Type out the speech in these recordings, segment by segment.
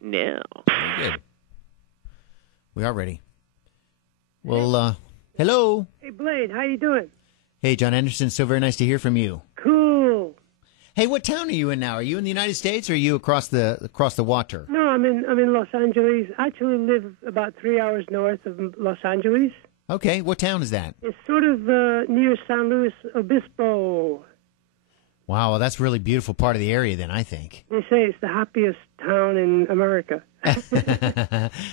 now. Very good. We are ready. Well, hello. Hey, Blade, how you doing? Hey, Jon Anderson. So very nice to hear from you. Cool. Hey, what town are you in now? Are you in the United States or are you across the water? No, I'm in Los Angeles. I actually live about 3 hours north of Los Angeles. Okay, what town is that? It's sort of near San Luis Obispo. Wow, well, that's a really beautiful part of the area then, I think. They say it's the happiest town in America.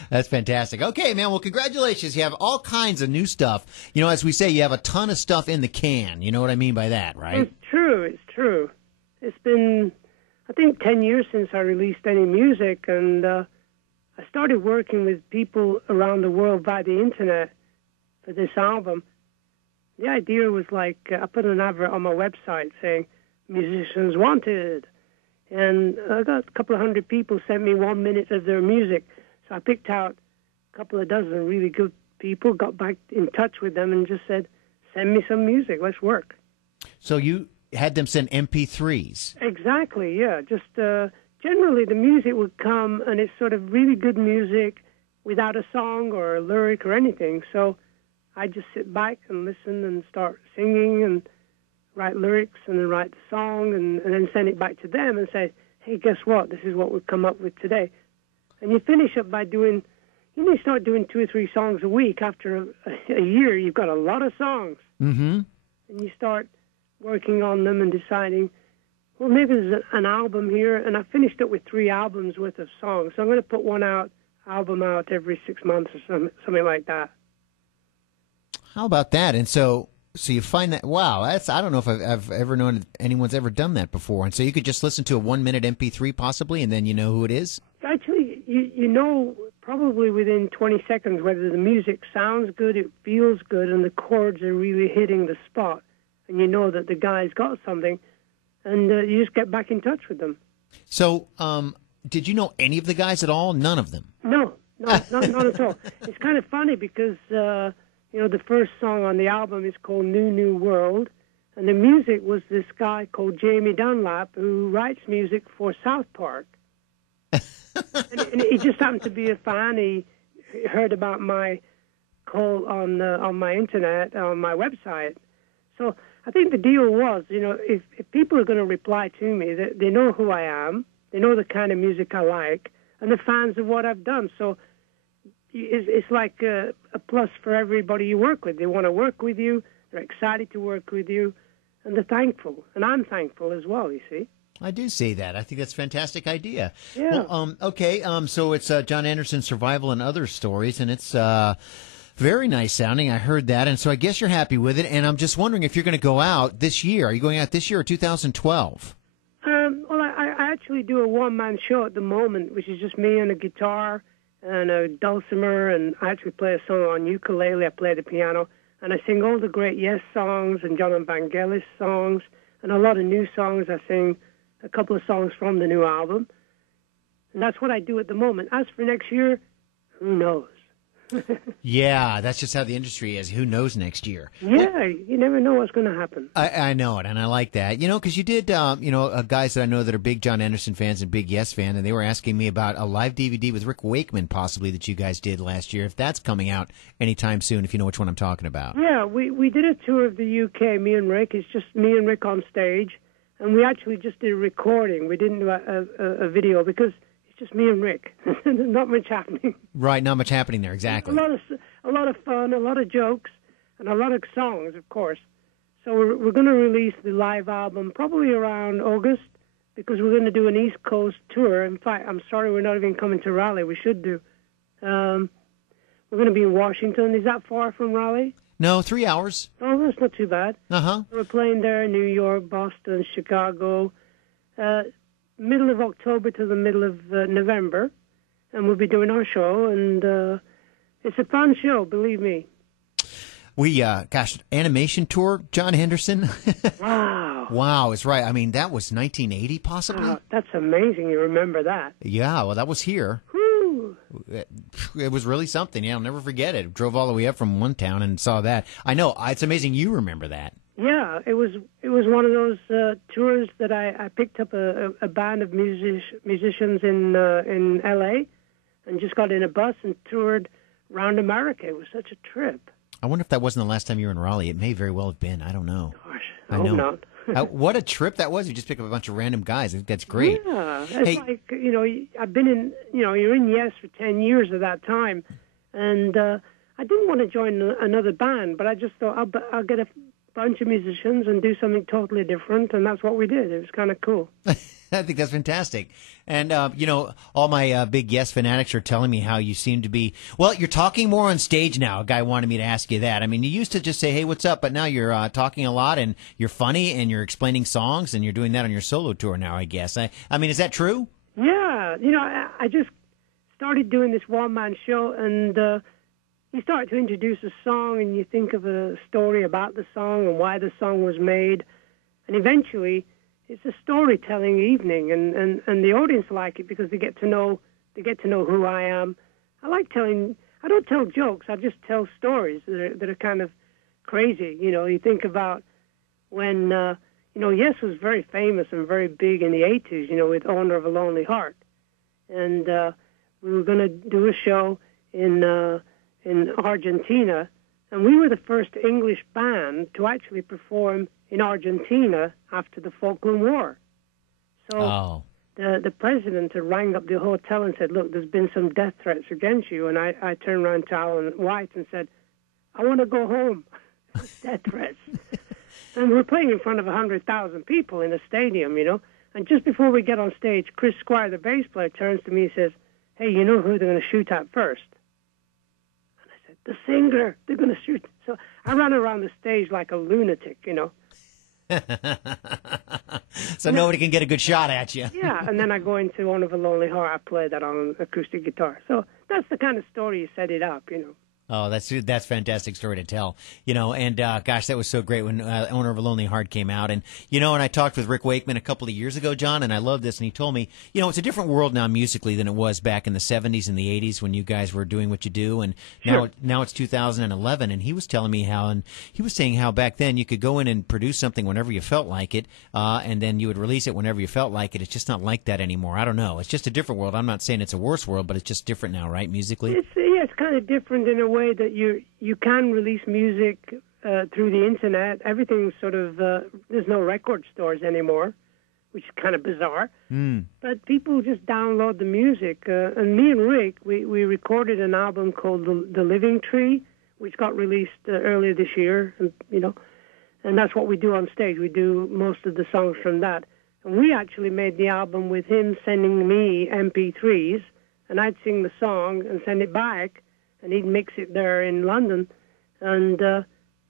That's fantastic. Okay, man, well, congratulations. You have all kinds of new stuff. You know, as we say, you have a ton of stuff in the can. You know what I mean by that, right? It's true. It's been, I think, 10 years since I released any music, and I started working with people around the world via the internet for this album. The idea was like, I put an advert on my website saying, musicians wanted. And I got a couple of hundred people sent me 1 minute of their music. So I picked out a couple of dozen really good people, got back in touch with them and just said, send me some music, let's work. So you had them send MP3s? Exactly, yeah. Just generally the music would come and it's sort of really good music without a song or a lyric or anything. So I just sit back and listen and start singing and write lyrics and then write the song and then send it back to them and say, hey, guess what? This is what we've come up with today. And you finish up by doing, you start doing 2 or 3 songs a week. After a year, you've got a lot of songs. Mm-hmm. And you start working on them and deciding, well, maybe there's an album here. And I finished up with 3 albums worth of songs. So I'm going to put one album out every 6 months or something like that. How about that? And so you find that, wow, I don't know if I've ever known anyone's ever done that before. And so you could just listen to a 1 minute MP3 possibly, and then you know who it is? Actually, you know probably within 20 seconds whether the music sounds good, it feels good, and the chords are really hitting the spot. And you know that the guy's got something, and you just get back in touch with them. So did you know any of the guys at all? None of them? No, not at all. It's kind of funny because... the first song on the album is called New World, and the music was this guy called Jamie Dunlap who writes music for South Park. and he just happened to be a fan. He heard about my call on my internet, on my website. So I think the deal was, if people are going to reply to me, they know who I am, they know the kind of music I like, and they're fans of what I've done. So it's like a plus for everybody you work with. They want to work with you. They're excited to work with you, and they're thankful. And I'm thankful as well, you see. I do see that. I think that's a fantastic idea. Yeah. Well, okay, so it's Jon Anderson, Survival and Other Stories, and it's very nice sounding. I heard that, and so I guess you're happy with it. And I'm just wondering if you're going to go out this year. Are you going out this year or 2012? Well, I actually do a one-man show at the moment, which is just me and a guitar and a dulcimer, and I actually play a song on ukulele. I play the piano, and I sing all the great Yes songs and John and Vangelis songs, and a lot of new songs. I sing a couple of songs from the new album, and that's what I do at the moment. As for next year, who knows? Yeah, that's just how the industry is. Who knows next year? Yeah, you never know what's going to happen. I know it, and I like that. Because you did, guys that I know that are big Jon Anderson fans and big Yes fan, and they were asking me about a live DVD with Rick Wakeman possibly that you guys did last year, if that's coming out anytime soon, if you know which one I'm talking about. Yeah, we did a tour of the UK, me and Rick. It's just me and Rick on stage, and we actually just did a recording. We didn't do a video because just me and Rick. Not much happening. Right, not much happening there, exactly. A lot of fun, a lot of jokes, and a lot of songs, of course. So we're going to release the live album probably around August because we're going to do an East Coast tour. In fact, I'm sorry we're not even coming to Raleigh. We should do. We're going to be in Washington. Is that far from Raleigh? No, 3 hours. Oh, that's not too bad. Uh-huh. We're playing there in New York, Boston, Chicago, middle of October to the middle of November, and we'll be doing our show, and it's a fun show, believe me. We, animation tour, Jon Anderson. Wow. Wow, it's right. I mean, that was 1980, possibly? Wow, that's amazing you remember that. Yeah, well, that was here. Whew. It was really something. Yeah, I'll never forget it. Drove all the way up from one town and saw that. I know. It's amazing you remember that. Yeah, it was was one of those tours that I picked up a band of musicians in L.A. and just got in a bus and toured around America. It was such a trip. I wonder if that wasn't the last time you were in Raleigh. It may very well have been. I don't know. Gosh, I hope not. What a trip that was. You just pick up a bunch of random guys. I think that's great. Yeah. It's like, I've been in, you're in Yes for 10 years at that time. And I didn't want to join another band, but I just thought I'll get a bunch of musicians and do something totally different. And that's what we did. It was kind of cool. I think that's fantastic. And, all my big Yes fanatics are telling me how you seem to be, well, you're talking more on stage now. A guy wanted me to ask you that. I mean, you used to just say, hey, what's up? But now you're talking a lot and you're funny and you're explaining songs and you're doing that on your solo tour now, I guess. I mean, is that true? Yeah. I just started doing this one-man show and you start to introduce a song and you think of a story about the song and why the song was made. And eventually it's a storytelling evening, and the audience like it because they get to know who I am. I don't tell jokes. I just tell stories that are kind of crazy. You think about when Yes was very famous and very big in the 80s. With Owner of a Lonely Heart, and we were going to do a show in Argentina, and we were the first English band to actually perform in Argentina after the Falkland War. So the president had rang up the hotel and said, look, there's been some death threats against you. And I turned around to Alan White and said, I want to go home. Death threats. And we're playing in front of 100,000 people in a stadium, And just before we get on stage, Chris Squire, the bass player, turns to me and says, hey, you know who they're going to shoot at first? And I said, the singer. They're going to shoot. So I ran around the stage like a lunatic, So nobody can get a good shot at you. Yeah, and then I go into One of a Lonely Heart. I play that on an acoustic guitar. So that's the kind of story you set it up, Oh, that's a fantastic story to tell, and gosh, that was so great when Owner of a Lonely Heart came out. And, and I talked with Rick Wakeman a couple of years ago, John, and I love this. And he told me, it's a different world now musically than it was back in the 70s and the 80s when you guys were doing what you do. And now it's 2011. And he was telling me he was saying how back then you could go in and produce something whenever you felt like it, and then you would release it whenever you felt like it. It's just not like that anymore. I don't know. It's just a different world. I'm not saying it's a worse world, but it's just different now, right, musically? It's kind of different in a way that you can release music through the internet. Everything's sort of there's no record stores anymore, which is kind of bizarre. But people just download the music. And me and Rick, we recorded an album called The Living Tree, which got released earlier this year. And that's what we do on stage. We do most of the songs from that. And we actually made the album with him sending me MP3s. And I'd sing the song and send it back, and he'd mix it there in London. And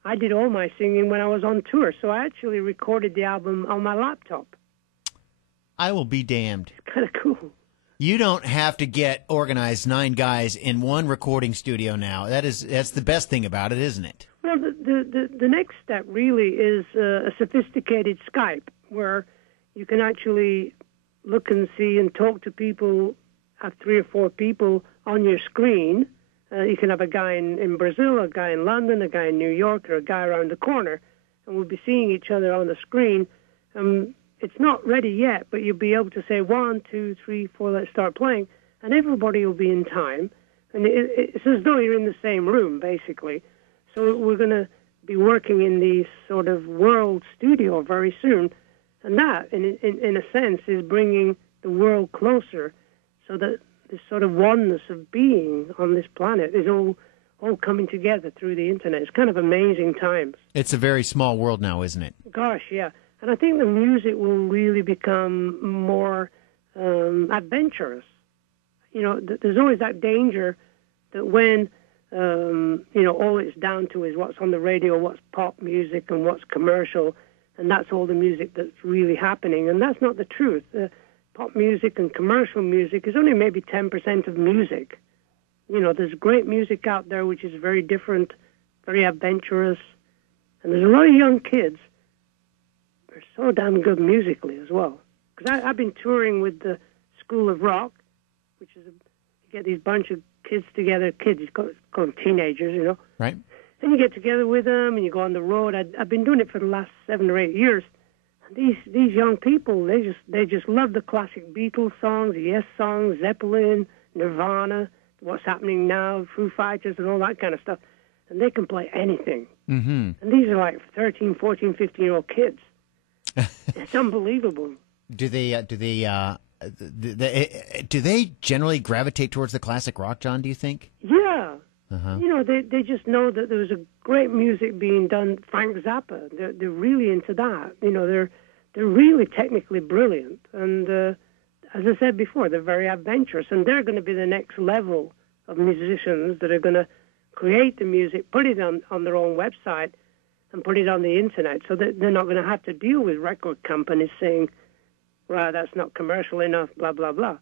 I did all my singing when I was on tour, so I actually recorded the album on my laptop. I will be damned. It's kind of cool. You don't have to get organized 9 guys in one recording studio now. That's the best thing about it, isn't it? Well, the next step really is a sophisticated Skype, where you can actually look and see and talk to people. Have 3 or 4 people on your screen. You can have a guy in Brazil, a guy in London, a guy in New York, or a guy around the corner, and we'll be seeing each other on the screen. It's not ready yet, but you'll be able to say 1, 2, 3, 4, let's start playing, and everybody will be in time. And it's as though you're in the same room, basically. So we're going to be working in the sort of world studio very soon, and that, in a sense, is bringing the world closer. So that this sort of oneness of being on this planet is all coming together through the internet. It's kind of amazing times. It's a very small world now, isn't it? Gosh, yeah. And I think the music will really become more adventurous. There's always that danger that when, all it's down to is what's on the radio, what's pop music and what's commercial, and that's all the music that's really happening. And that's not the truth. Pop music and commercial music is only maybe 10% of music. There's great music out there which is very different, very adventurous, and there's a lot of young kids who are so damn good musically as well. Because I've been touring with the School of Rock, which is you get these bunch of kids together. Kids, you call them teenagers, Right. And you get together with them and you go on the road. I've been doing it for the last 7 or 8 years. These young people, they just love the classic Beatles songs, Yes songs, Zeppelin, Nirvana, What's Happening Now, Foo Fighters, and all that kind of stuff. And they can play anything. Mm-hmm. And these are like 13, 14, 15-year-old kids. It's unbelievable. Do they generally gravitate towards the classic rock, John, do you think? Yeah. Uh-huh. You know, they just know that there was a great music being done. Frank Zappa, they're really into that. You know, they're really technically brilliant. And as I said before, they're very adventurous. And they're going to be the next level of musicians that are going to create the music, put it on their own website, and put it on the internet, so that they're not going to have to deal with record companies saying, well, that's not commercial enough, blah, blah, blah.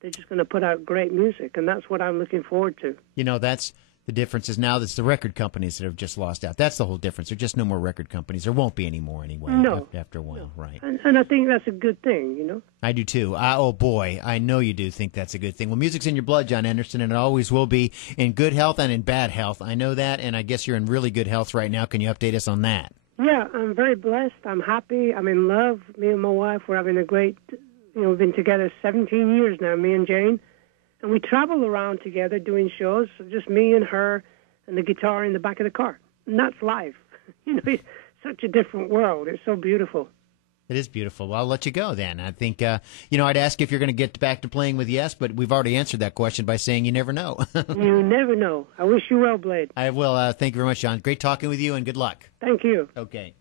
They're just going to put out great music, and that's what I'm looking forward to. You know, that's the difference is now it's the record companies that have just lost out. That's the whole difference. There are just no more record companies. There won't be any more anyway. No. After a while, right. And I think that's a good thing, you know? I do too. Oh, boy, I know you do think that's a good thing. Well, music's in your blood, Jon Anderson, and it always will be, in good health and in bad health. I know that, and I guess you're in really good health right now. Can you update us on that? Yeah, I'm very blessed. I'm happy. I'm in love. Me and my wife, we're having a great, we've been together 17 years now, me and Jane. And we travel around together doing shows, just me and her and the guitar in the back of the car. And that's life. It's such a different world. It's so beautiful. It is beautiful. Well, I'll let you go then. I think, I'd ask if you're going to get back to playing with Yes, but we've already answered that question by saying you never know. You never know. I wish you well, Blade. I will. Thank you very much, John. Great talking with you, and good luck. Thank you. Okay.